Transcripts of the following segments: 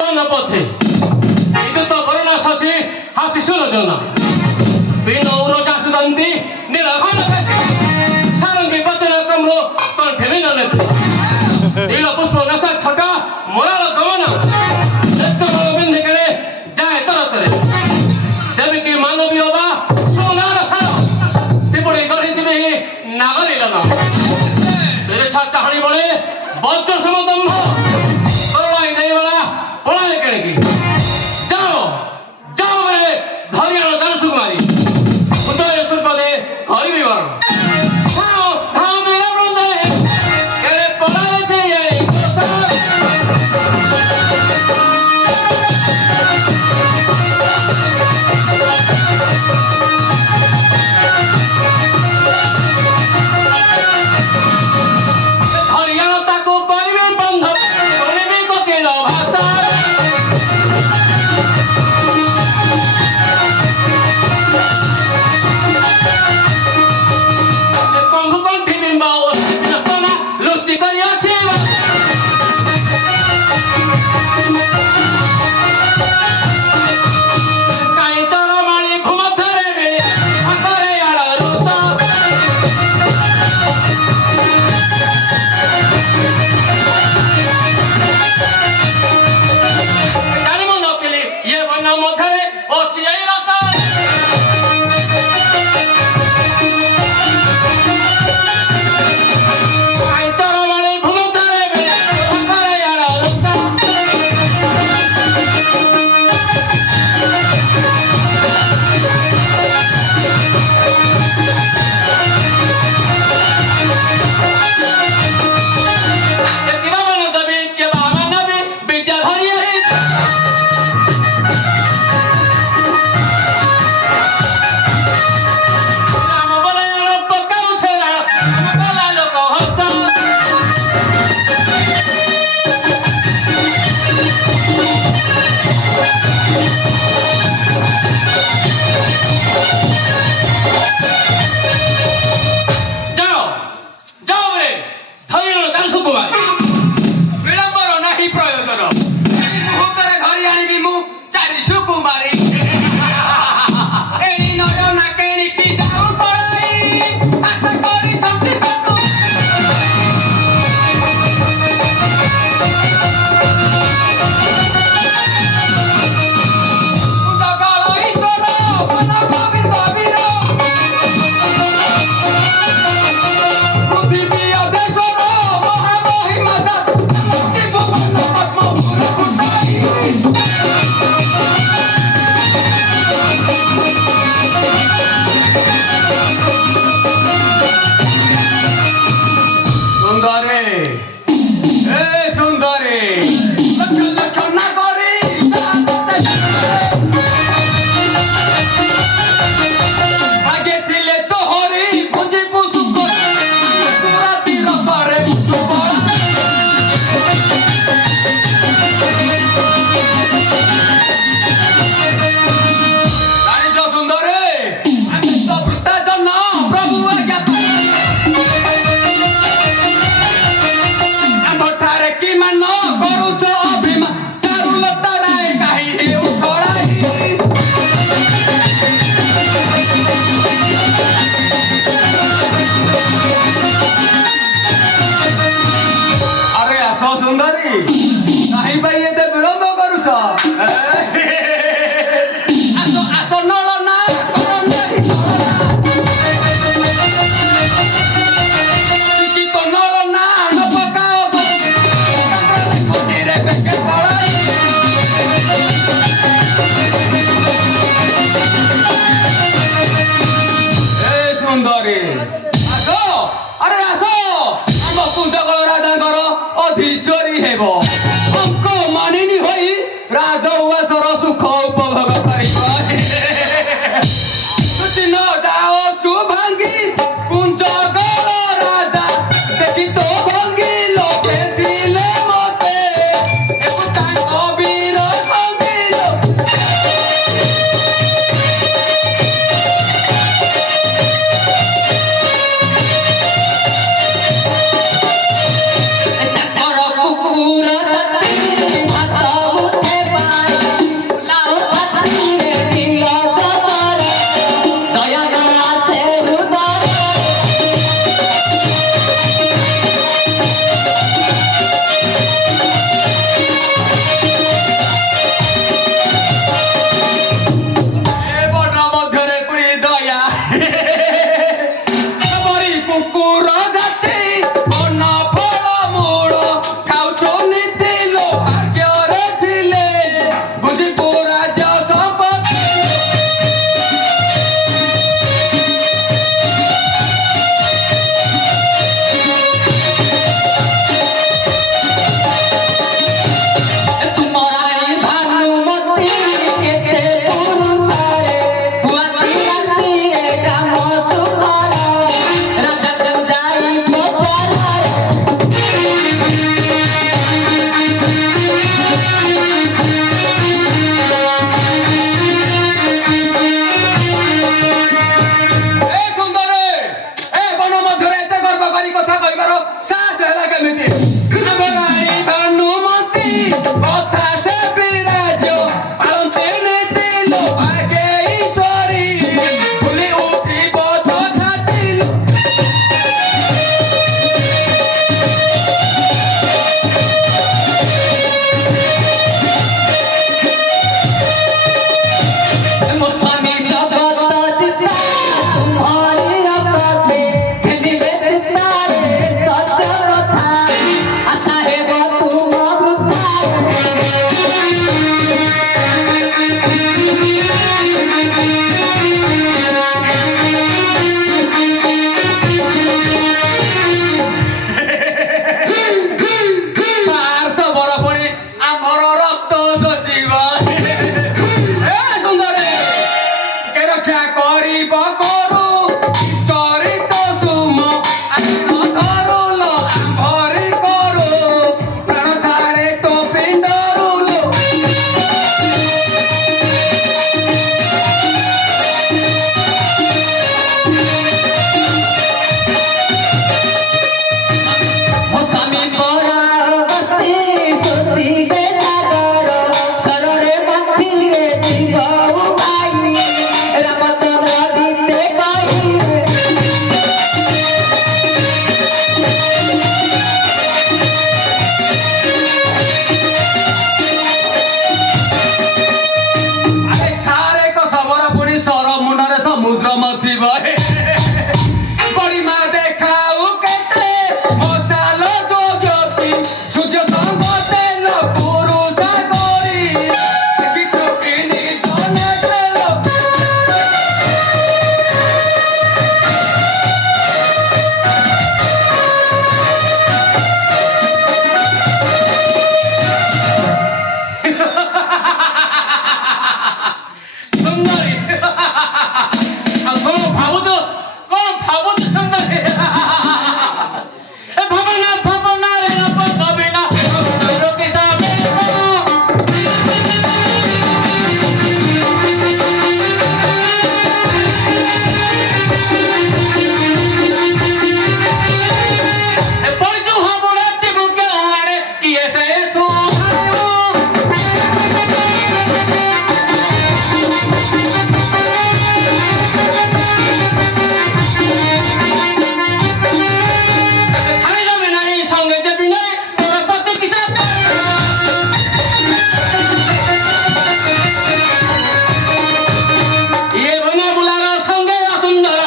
পথে বিদ্যুৎ করুণা শশী হাসি সুলোচনা বিনৌর চাষুদন্তি নিরঘন কাশি সারঙ্গী বচন ক্রম্র কণ্ঠে বিননেত্র নীল পুষ্প নশা ছটা মোরাল গমন বিন্ধে কেড়ে যায় তরতরে দেবী মানবীয় বা সোনার সার ত্রিপুরী গঢ়িছিবি নাগরিল ন তেরে ছাড় চাহানি বলে বজ্র সমদম্ভ করলাই নেই বেলা পড়ায় কেড়ে যাও যাও বলে ধরি আনো জান সুকুমারী উদয় সুরপদে হরি বিবরণ ধাও ধাও বীর বৃন্দে কেড়ে পড়াইছে এই ভক্ত শশিবা এ সুন্দরে কে রক্ষা করিব করু চরিত সুম ধরুল আম্ভরি করু প্রাণ ছাড়ে তো পিণ্ডরুল স্বামী পরা বস্তি সুশীলে সাগর সররে মন্দিরে জীব ভাই রামচন্দ্র দিতে কহিবে আরে ছাড়ে কসবর পুনি সর মুন্ডরে সমুদ্র মথিব বড়িমা দেখাও কেতে মশাল যোগতি সূর্য সঙ্গতে পুরুষ করি বিক্রমিনী জনে তেল ସୁନ୍ଦରୀ ଆଉ କଣ ଭାବୁଛୁ ସୁନ୍ଦରୀ ଏ ଭାବନାରେ ନବ କବିନା ରୋକି ସାବେ ଏ ପଡ଼ିଛୁ ହବୁରେ ଯିବୁ କେଉଁ ଆଡ଼େ କିଏ ସେ ତୁ ছাড়িলবি নাই সঙ্গে যাবি নাই তোর পথে কিসে ইয়ে বনে বুলার সঙ্গে অসুন্দর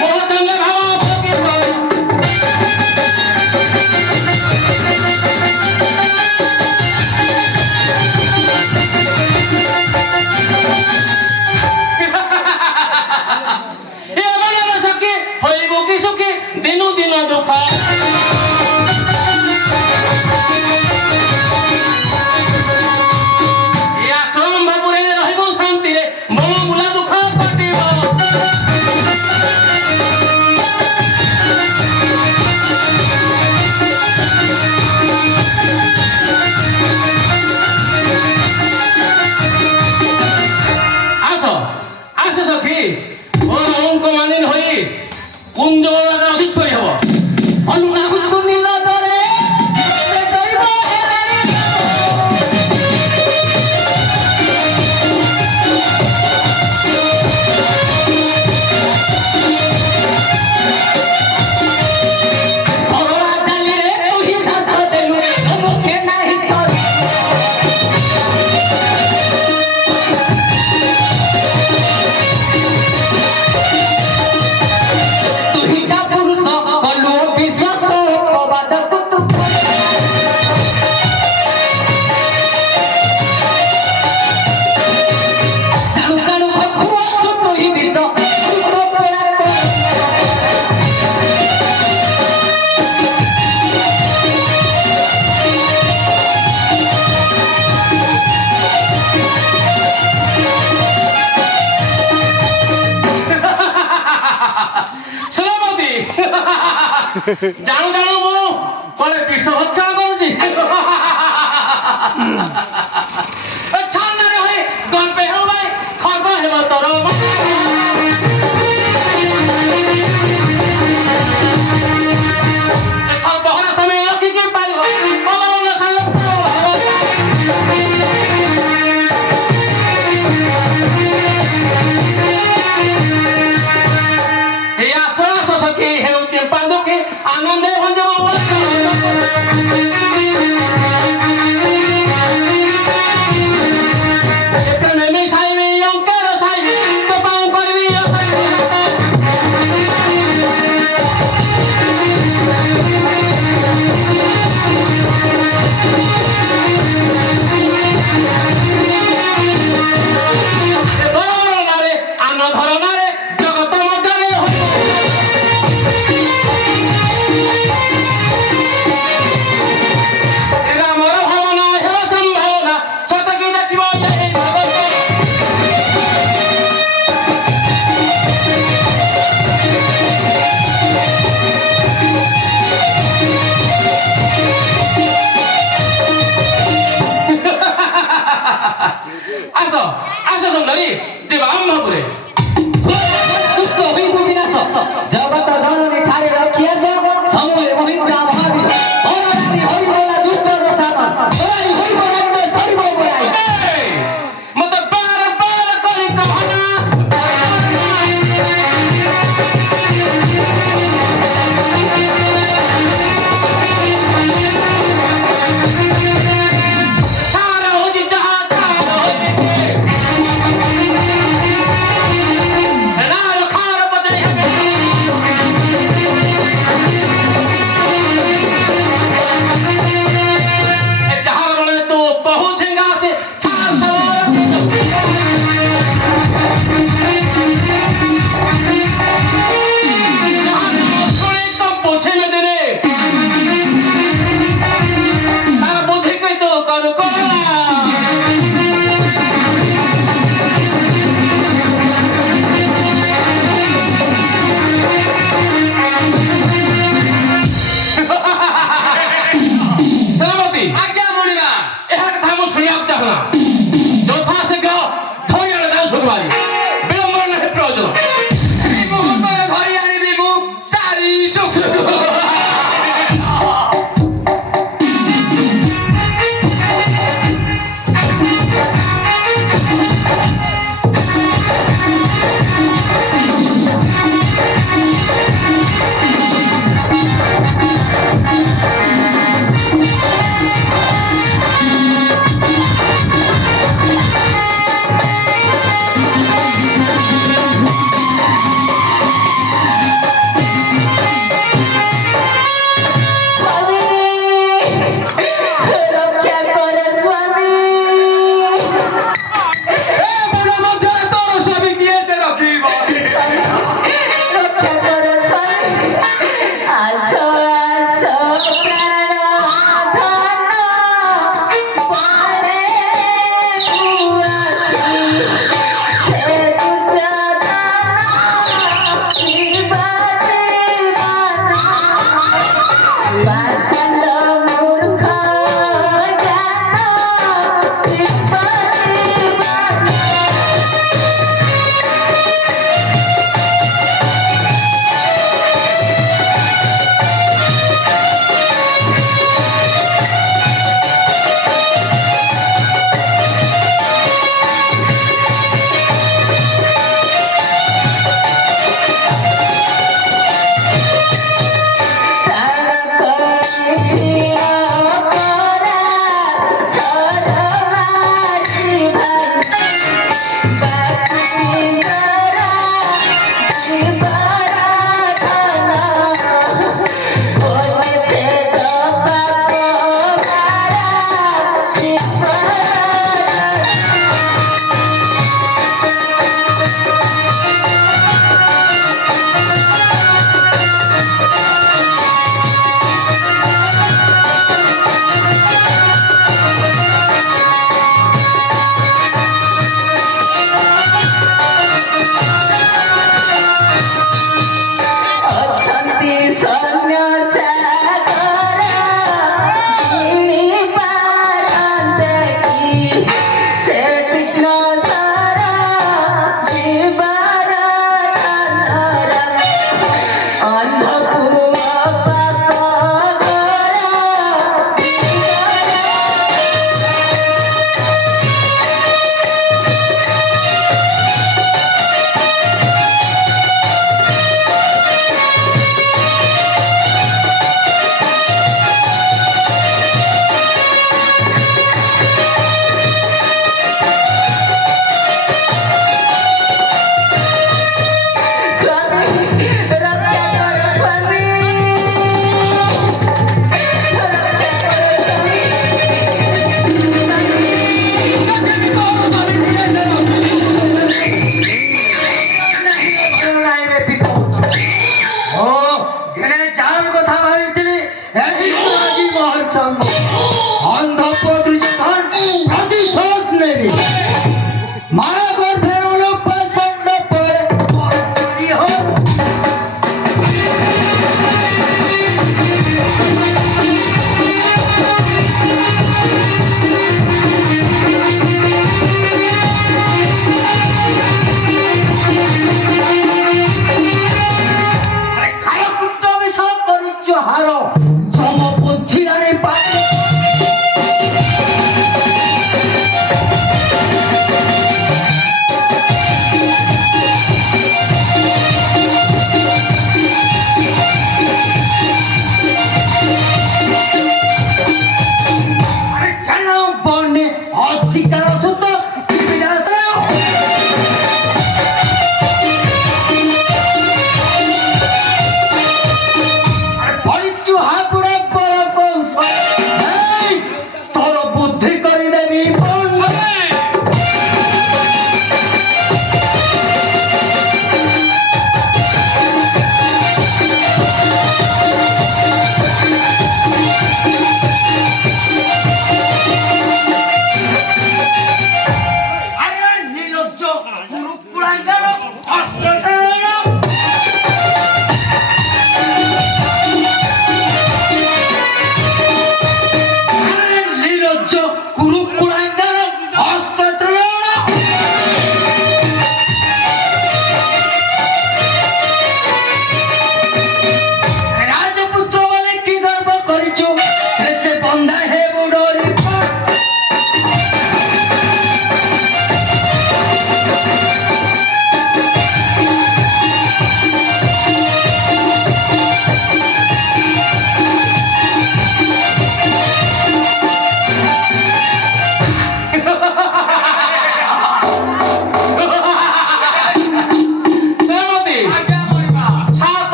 মোহ সঙ্গে ভাব ফকির এ বনের সখী হইব কি সুখী দিনু দিন দুঃখ ଏ ଆଶ୍ରମ ବାବୁରେ ରହିବୁ ଶାନ୍ତିରେ ବନ ବୁଲା ଦୁଃଖ କଟିବ ଆସ ଆସ ସଖୀ ଓ ଅଙ୍କ ମାନିନ ହୋଇ କୁଞ୍ଜ ଅଧୀଶ୍ୱରୀ ହେବ অনুরাগ নীল দরে দৈব হেলানি সরলা জালিরে তুই ধাস দেলু মুখে নাহি সরি তুই কা পুরুষ কলু বিশ্বস প্রবাদ কুতু জানু জানু খুয়া তুই বিষ কুতু পেড়া ସୁରମତି ଜାଣୁ ଜାଣୁ ମୁଁ କଳେ ବିଷ ଭକ୍ଷଣ କରୁଛି ଛାନରେ ହୋଇ ଗଳ୍ପେ ହେଉ ଭାଇ ଖର୍ବ ହେବ ତୋର ସର୍ବହର ସମୟ ରଖିକି ପାରିବ ଭଗବାନ এই আস আস সখী হেউতি পান্দুকি আনন্দে ভঞ্জব আস আস সুন্দরী ଯିବା ଆମ୍ଭପୁରେ ଦୁଷ୍ଟ ହୋଇବୁ ବିନାଶ ଜଗତ ଜନନୀ ଠାରେ ରଖିଆସ ସମୂଳେ ମହିଷା ମହାବୀର ଅରରାଣୀ ହରିବୋଲା ଦୁଷ୍ଟ ଦଶାନ ତୋରାଣୀ ହୋଇବ ରକ୍ତ ସରିବ ଗୋଳାଇ ମତେ ବାର ବାର କରି କହନା ସାରା ହଉଛି ଯାହା କାହାର ହୋଇଛି ରାର ଖାର ବଜାଇ ହେବେ ଏ ଯାହାର ବେଳେ ତୁ ବହୁ ଝିଙ୍ଗା আছে ছাড় সবার শুনে তো বুঝে না দিনে তারা বুদ্ধি কই তো করু করা ସେନାପତି ଆଜ୍ଞା ମୁଣିମା ଏହା କଥା ମୁଁ ଶୁଣିବାକୁ ଚାହୁଁନା ଯଥାଶୀଘ୍ର ଧରି ଆଣ ତାକୁ ସୁକୁମାରୀ ବିଳମ୍ବ ନାହିଁ ପ୍ରୟୋଜନ ଏଇ ମୁହୂର୍ତ୍ତରେ ଧରି ଆଣିବି ମୁଁ ଚାରି ଏ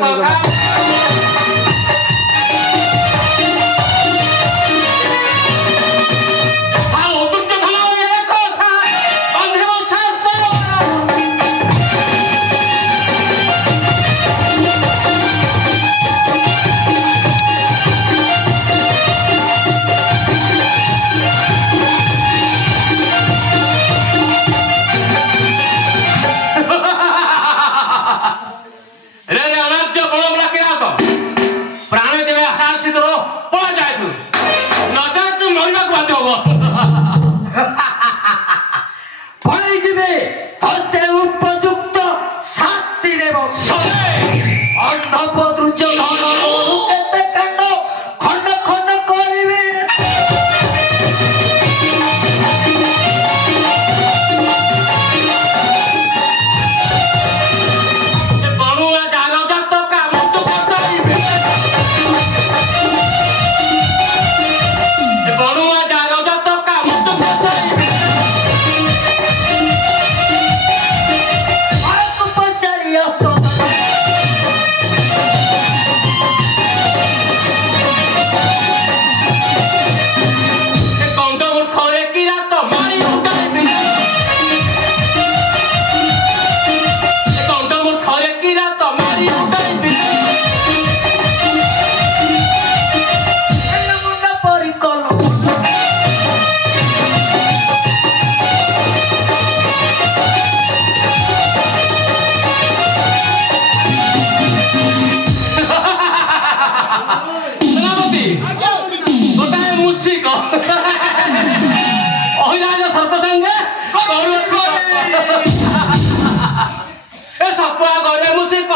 সখা ଆଉ ଦୁର୍ଯ୍ୟୋଧନ ଏ କଥା ବାନ୍ଧିବ ଛାସ रे रे अनाज्य बणमला के आतो प्राण देवे आशा अछि तो पळा जाय तू नजर तू मरिबा को बाध्य हो পড়ে যাবে হতে উপযুক্ত শাস্তি দেব অন্ধপ দুর্যোধন বহু কেতে কাণ্ড খণ্ড খণ্ড করিবে बणुआ जानो जात काम तो बसाइबे बणुआ जानो जात काम तो बसाइबे আরেক পচারি অস্ত ए कौंड मूर्खरे की रात मारी उठाइबे ए कौंड मूर्खरे की रात मारी उठाइबे মুন্ড পরিকল্পনা सेनापति गोटाए मुसिक अहिराज सर्प संगे करू ए सपुआ गरे मुसिक